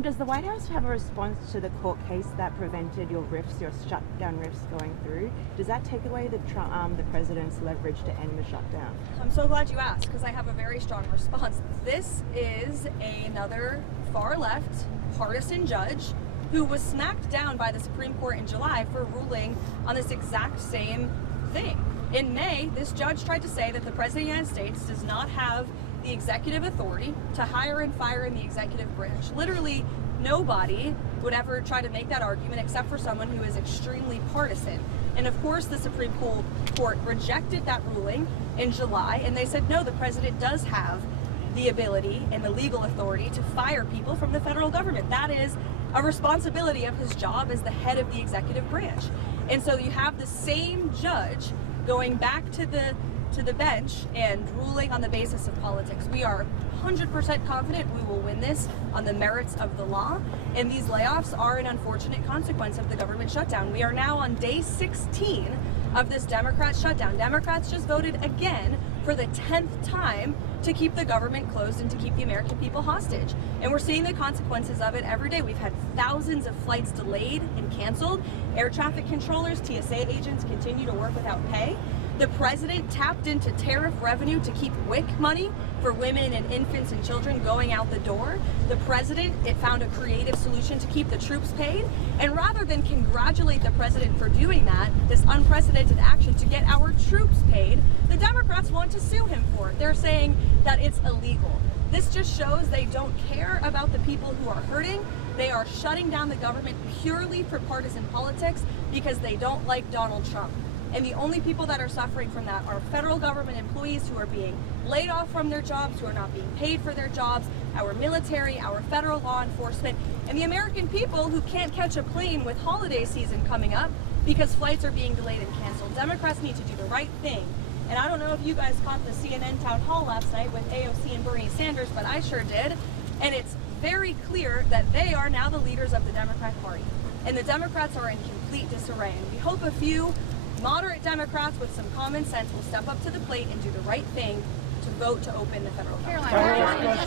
Does the White House have a response to the court case that prevented your shutdown rifts going through? Does that take away the president's leverage to end the shutdown? I'm so glad you asked, because I have a very strong response. This is another far-left partisan judge who was smacked down by the Supreme Court in July for ruling on this exact same thing. In May, this judge tried to say that the President of the United States does not have the executive authority to hire and fire in the executive branch. Literally, nobody would ever try to make that argument except for someone who is extremely partisan. And of course, the Supreme Court rejected that ruling in July, and they said, no, the president does have the ability and the legal authority to fire people from the federal government. That is a responsibility of his job as the head of the executive branch. And so you have the same judge going back to the bench and ruling on the basis of politics. We are 100% confident we will win this on the merits of the law, and these layoffs are an unfortunate consequence of the government shutdown. We are now on day 16 of this Democrat shutdown. Democrats just voted again for the 10th time to keep the government closed and to keep the American people hostage. And we're seeing the consequences of it every day. We've had thousands of flights delayed and canceled. Air traffic controllers, TSA agents continue to work without pay. The president tapped into tariff revenue to keep WIC money for women and infants and children going out the door. The president, it found a creative solution to keep the troops paid. And rather than congratulate the president for doing that, this unprecedented action to get our troops paid, the Democrats want to sue him for it. They're saying that it's illegal. This just shows they don't care about the people who are hurting. They are shutting down the government purely for partisan politics because they don't like Donald Trump. And the only people that are suffering from that are federal government employees who are being laid off from their jobs, who are not being paid for their jobs, our military, our federal law enforcement, and the American people who can't catch a plane with holiday season coming up because flights are being delayed and canceled. Democrats need to do the right thing. And I don't know if you guys caught the CNN town hall last night with AOC and Bernie Sanders, but I sure did. And it's very clear that they are now the leaders of the Democrat Party. And the Democrats are in complete disarray. And we hope a few moderate Democrats with some common sense will step up to the plate and do the right thing to vote to open the federal government. Karoline,